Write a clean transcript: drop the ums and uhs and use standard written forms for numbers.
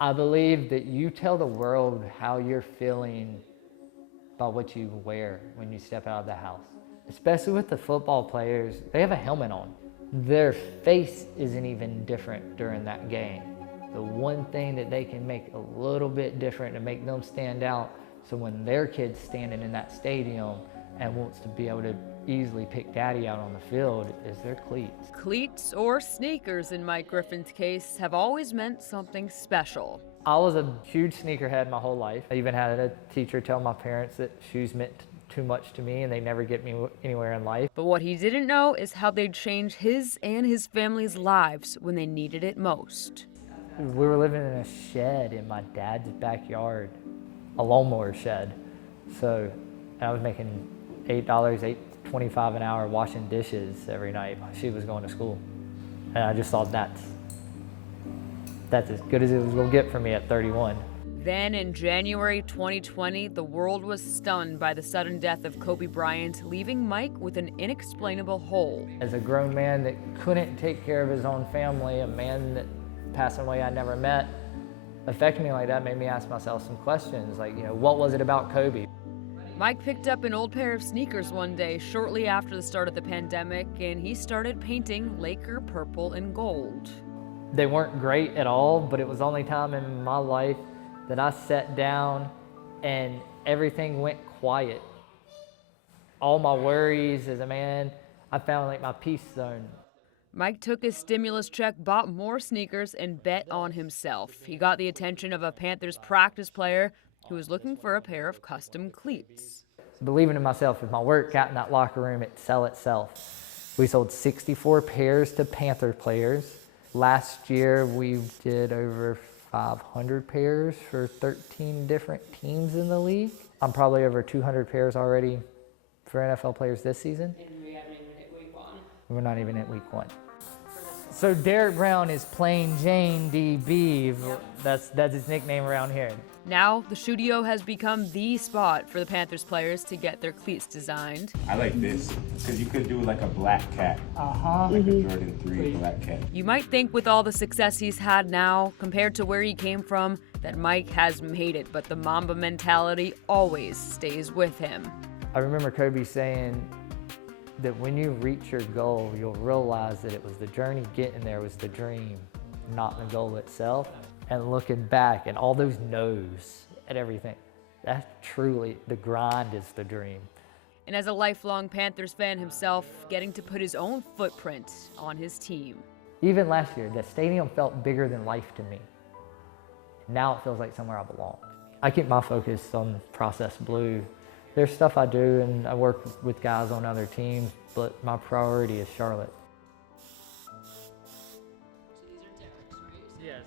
I believe that you tell the world how you're feeling by what you wear when you step out of the house. Especially with the football players, they have a helmet on. Their face isn't even different during that game. The one thing that they can make a little bit different to make them stand out, so when their kid's standing in that stadium and wants to be able to easily pick daddy out on the field, is their cleats. Cleats, or sneakers in Mike Griffin's case, have always meant something special. I was a huge sneakerhead my whole life. I even had a teacher tell my parents that shoes meant too much to me and they never get me anywhere in life. But what he didn't know is how they'd change his and his family's lives when they needed it most. We were living in a shed in my dad's backyard, a lawnmower shed. So I was making $8, $8.25 an hour washing dishes every night while she was going to school. And I just thought that's as good as it was gonna get for me at 31. Then in January 2020, the world was stunned by the sudden death of Kobe Bryant, leaving Mike with an inexplainable hole. As a grown man that couldn't take care of his own family, a man that passed away I never met, affecting me like that made me ask myself some questions, like, what was it about Kobe? Mike picked up an old pair of sneakers one day shortly after the start of the pandemic, and he started painting Laker purple and gold. They weren't great at all, but it was the only time in my life that I sat down and everything went quiet. All my worries as a man, I found like my peace zone. Mike took his stimulus check, bought more sneakers, and bet on himself. He got the attention of a Panthers practice player who was looking for a pair of custom cleats. Believing in myself, if my work got in that locker room, it'd sell itself. We sold 64 pairs to Panther players. Last year, we did over 500 pairs for 13 different teams in the league. I'm probably over 200 pairs already for NFL players this season. And we haven't even hit week 1. We're not even at week 1. So Derek Brown is plain Jane DB. That's his nickname around here. Now, the Shoedio has become the spot for the Panthers players to get their cleats designed. I like this, because you could do like a black cat. Like a Jordan 3 black cat. You might think with all the success he's had now, compared to where he came from, that Mike has made it, but the Mamba mentality always stays with him. I remember Kobe saying that when you reach your goal, you'll realize that it was the journey getting there was the dream, not the goal itself. And looking back and all those no's at everything, that's truly, the grind is the dream. And as a lifelong Panthers fan himself, getting to put his own footprint on his team. Even last year, the stadium felt bigger than life to me. Now it feels like somewhere I belong. I keep my focus on Process Blue. There's stuff I do and I work with guys on other teams, but my priority is Charlotte. So these are Derek's, right? Yes.